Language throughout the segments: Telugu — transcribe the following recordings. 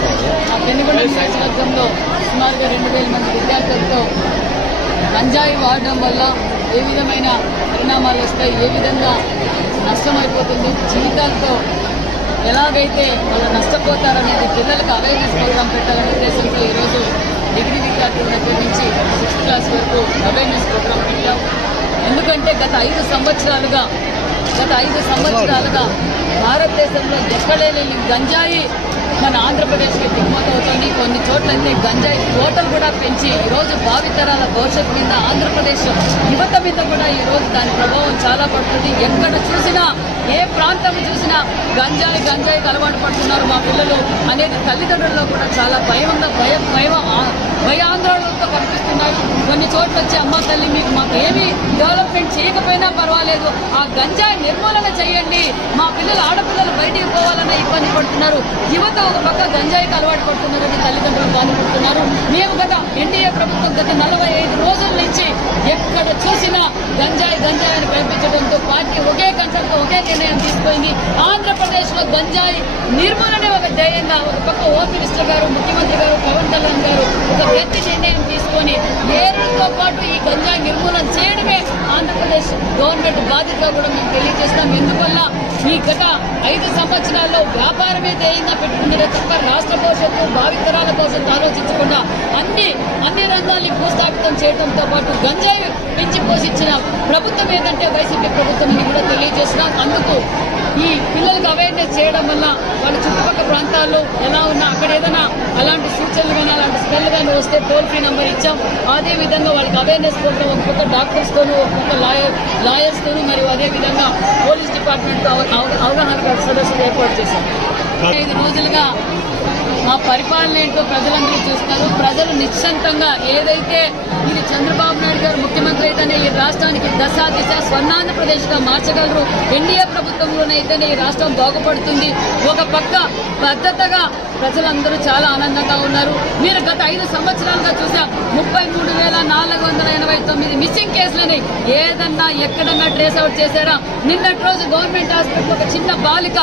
ఆ నియోజకవర్గంలో సుమారుగా రెండు వేల మంది విద్యార్థులతో గంజాయి వాడడం వల్ల ఏ విధమైన పరిణామాలు వస్తాయి ఏ విధంగా నష్టమైపోతుంది జీవితాలతో ఎలాగైతే వాళ్ళు నష్టపోతారనేది పిల్లలకు అవేర్నెస్ ప్రోగ్రామ్ పెట్టాలనే ఉద్దేశంతో ఈరోజు డిగ్రీ విద్యార్థుల దగ్గర నుంచి సిక్స్త్ క్లాస్ వరకు అవేర్నెస్ ప్రోగ్రామ్ పెట్టాం. ఎందుకంటే గత ఐదు సంవత్సరాలుగా గత ఐదు సంవత్సరాలుగా భారతదేశంలో ఎక్కడ లేని గంజాయి మన ఆంధ్రప్రదేశ్కి దిగుమతి అవుతుంది. కొన్ని చోట్లయితే గంజాయి తోటలు కూడా పెంచి ఈరోజు భావితరాల భవిష్యత్తు మీద ఆంధ్రప్రదేశ్ యువత మీద కూడా ఈరోజు దాని ప్రభావం చాలా పడుతుంది. ఎక్కడ చూసినా ఏ ప్రాంతం చూసినా గంజాయి గంజాయికి అలవాటు పడుతున్నారు మా పిల్లలు. అనేది తల్లిదండ్రుల్లో కూడా చాలా భయం భయ భయ భయా కొన్ని చోట్ల వచ్చి అమ్మ తల్లి మీకు మాకు ఏమి డెవలప్మెంట్ చేయకపోయినా పర్వాలేదు. ఆ గంజాయి నిర్మూలన చేయండి. మా పిల్లలు ఆడపిల్లలు బయటికి పోవాలన్న ఇబ్బంది పడుతున్నారు. యువత ఒక పక్క గంజాయికి అలవాటు పడుతున్నారని తల్లిదండ్రులు బాధపడుతున్నారు. మేము గత ఎన్డీఏ ప్రభుత్వం గత నలభై ఐదు రోజుల నుంచి ఎక్కడ చూసినా గంజాయి గంజాయి అని కల్పించడంతో పార్టీ ఒకే కంచంతో ఒకే నిర్ణయం తీసుకుంది ఆంధ్రప్రదేశ్లో గంజాయి నిర్మూలనే ఒక ధ్యేయంగా ఒక పక్క హోమ్ మినిస్టర్ గారు ముఖ్యమంత్రి గారు పవన్ కళ్యాణ్ గారు ఒక గట్టి నిర్ణయం తీసుకుని ఏరులతో పాటు ఈ గంజా నిర్మూలన చేయడమే ఆంధ్రప్రదేశ్ గవర్నమెంట్ బాధ్యతగా కూడా మేము తెలియజేస్తాం ఎందువల్ల ఈ గత ఐదు సంవత్సరాల్లో వ్యాపారమే ధ్యేయంగా పెట్టుకుంటే తప్ప రాష్ట్ర భవిష్యత్తు భావితరాల కోసం ఆలోచించకుండా అన్ని అన్ని రంగాల్ని భూస్థాపితం చేయడంతో పాటు గంజాయి పెంచి పోషించిన ప్రభుత్వం ఏదంటే వైసీపీ ప్రభుత్వం అని కూడా తెలియజేస్తున్నాం. అందుకు ఈ పిల్లలకు అవేర్నెస్ చేయడం వల్ల వాళ్ళ చుట్టుపక్కల ప్రాంతాల్లో ఎలా ఉన్నా అక్కడ ఏదైనా స్మెల్ కానీ వస్తే టోల్ ఫ్రీ నెంబర్ ఇచ్చాం. అదే విధంగా వాళ్ళకి అవేర్నెస్ ప్రోగ్రామ్ ఒక్కొక్క డాక్టర్స్తోనూ ఒక్కొక్క లాయర్ లాయర్స్తోనూ మరియు అదే విధంగా పోలీస్ డిపార్ట్మెంట్తో అవ- అవ- అవగాహన సదస్సులు ఏర్పాటు చేశాం. ఐదు రోజులుగా మా పరిపాలన ఏంటో ప్రజలందరూ చూస్తారు. ప్రజలు నిశ్చంతంగా ఏదైతే ఇది చంద్రబాబు నాయుడు గారు ముఖ్యమంత్రి అయితేనే ఈ రాష్ట్రానికి దశ దిశ స్వర్ణాంధ్రప్రదేశ్గా మార్చగలరు. ఎన్డీఏ ప్రభుత్వంలోనైతేనే ఈ రాష్ట్రం బాగుపడుతుంది. ఒక పక్క భద్రతగా ప్రజలందరూ చాలా ఆనందంగా ఉన్నారు. మీరు గత ఐదు సంవత్సరాలుగా చూసా ముప్పై మూడు వేల నాలుగు వందల ఎనభై తొమ్మిది మిస్సింగ్ కేసులని ఏదన్నా ఎక్కడన్నా ట్రేస్ అవుట్ చేశారా నిన్నటి రోజు గవర్నమెంట్ హాస్పిటల్ ఒక చిన్న బాలిక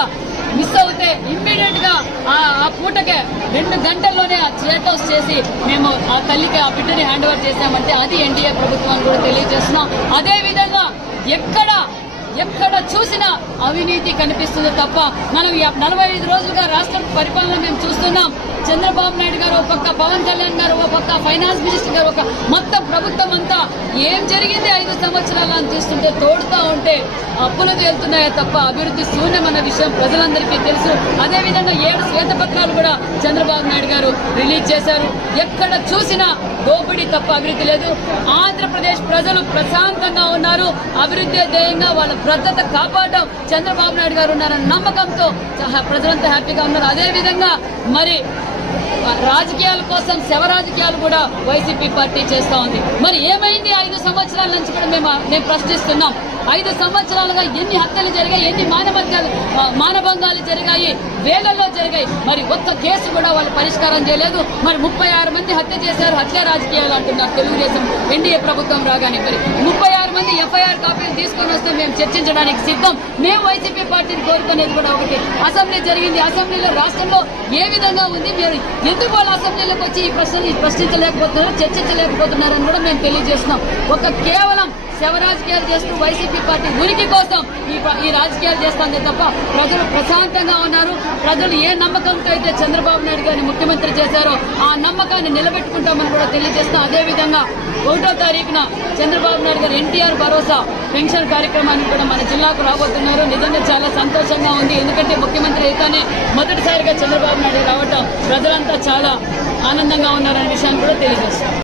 మిస్ అవుతే ఇమ్మీడియట్గా ఆ పూటకే రెండు గంటల్లోనే ఆ చేటోస్ చేసి మేము ఆ తల్లికి ఆ బిడ్డని హ్యాండ్ ఓవర్ చేశామంటే అది ఎన్డీఏ ప్రభుత్వాన్ని కూడా తెలియజేస్తున్నాం. అదే విధంగా ఎక్కడ ఎక్కడ చూసినా అవినీతి కనిపిస్తుంది తప్ప మనం నలభై ఐదు రోజులుగా రాష్ట్ర పరిపాలన మేము చూస్తున్నాం. చంద్రబాబు నాయుడు గారు ఒక పక్క పవన్ కళ్యాణ్ గారు ఒక పక్క ఫైనాన్స్ మినిస్టర్ గారు ఒక మొత్తం ప్రభుత్వం అంతా ఏం జరిగింది ఐదు సంవత్సరాలు అని చూస్తుంటే తోడుతా ఉంటే అప్పులు తేలుతున్నాయే తప్ప అభివృద్ధి శూన్యమన్న విషయం ప్రజలందరికీ తెలుసు. అదేవిధంగా ఏడు శ్వేతపత్రాలు కూడా చంద్రబాబు నాయుడు గారు రిలీజ్ చేశారు. ఎక్కడ చూసినా దోపిడీ తప్ప అభివృద్ధి లేదు. ఆంధ్రప్రదేశ్ ప్రజలు ప్రశాంతంగా ఉన్నారు. అభివృద్ధి ధ్యేయంగా వాళ్ళ భద్రత కాపాడడం చంద్రబాబు నాయుడు గారు ఉన్నారన్న నమ్మకంతో ప్రజలంతా హ్యాపీగా ఉన్నారు. అదేవిధంగా మరి రాజకీయాల కోసం శవ రాజకీయాలు కూడా వైసీపీ పార్టీ చేస్తా ఉంది. మరి ఏమైంది? ఐదు సంవత్సరాల నుంచి కూడా మేము మేము ప్రశ్నిస్తున్నాం. ఐదు సంవత్సరాలుగా ఎన్ని హత్యలు జరిగాయి ఎన్ని మానభంగాలు మానభంగాలు జరిగాయి వేలల్లో జరిగాయి. మరి ఒక్క కేసు కూడా వాళ్ళు పరిష్కారం చేయలేదు. మరి ముప్పై ఆరు మంది హత్య చేశారు. హత్య రాజకీయాలు అంటున్నారు తెలుగుదేశం ఎన్డీఏ ప్రభుత్వం రాగానే. మరి ముప్పై ఆరు మంది ఎఫ్ఐఆర్ కాపీలు తీసుకొని వస్తే మేము చర్చించడానికి సిద్ధం. మేము వైసీపీ పార్టీని కోరుకునేది కూడా ఒకటి. అసెంబ్లీ జరిగింది. అసెంబ్లీలో రాష్ట్రంలో ఏ విధంగా ఉంది మీరు ఎందుకు వాళ్ళు అసెంబ్లీలోకి వచ్చి ఈ ప్రశ్నలు ప్రశ్నించలేకపోతున్నారు చర్చించలేకపోతున్నారని కూడా మేము తెలియజేస్తున్నాం. ఒక కేవలం శవ రాజకీయాలు చేస్తూ వైసీపీ పార్టీ ఉనికి కోసం ఈ ఈ రాజకీయాలు చేస్తుంది తప్ప ప్రజలు ప్రశాంతంగా ఉన్నారు. ప్రజలు ఏ నమ్మకంతో అయితే చంద్రబాబు నాయుడు గారిని ముఖ్యమంత్రి చేశారో ఆ నమ్మకాన్ని నిలబెట్టుకుంటామని కూడా తెలియజేస్తాం. అదేవిధంగా ఒకటో తారీఖున చంద్రబాబు నాయుడు గారు ఎన్టీఆర్ భరోసా పెన్షన్ కార్యక్రమానికి కూడా మన జిల్లాకు రాబోతున్నారు. నిజంగా చాలా సంతోషంగా ఉంది. ఎందుకంటే ముఖ్యమంత్రి అయితేనే మొదటిసారిగా చంద్రబాబు నాయుడు రావటం ప్రజలంతా చాలా ఆనందంగా ఉన్నారనే విషయాన్ని కూడా తెలియజేస్తారు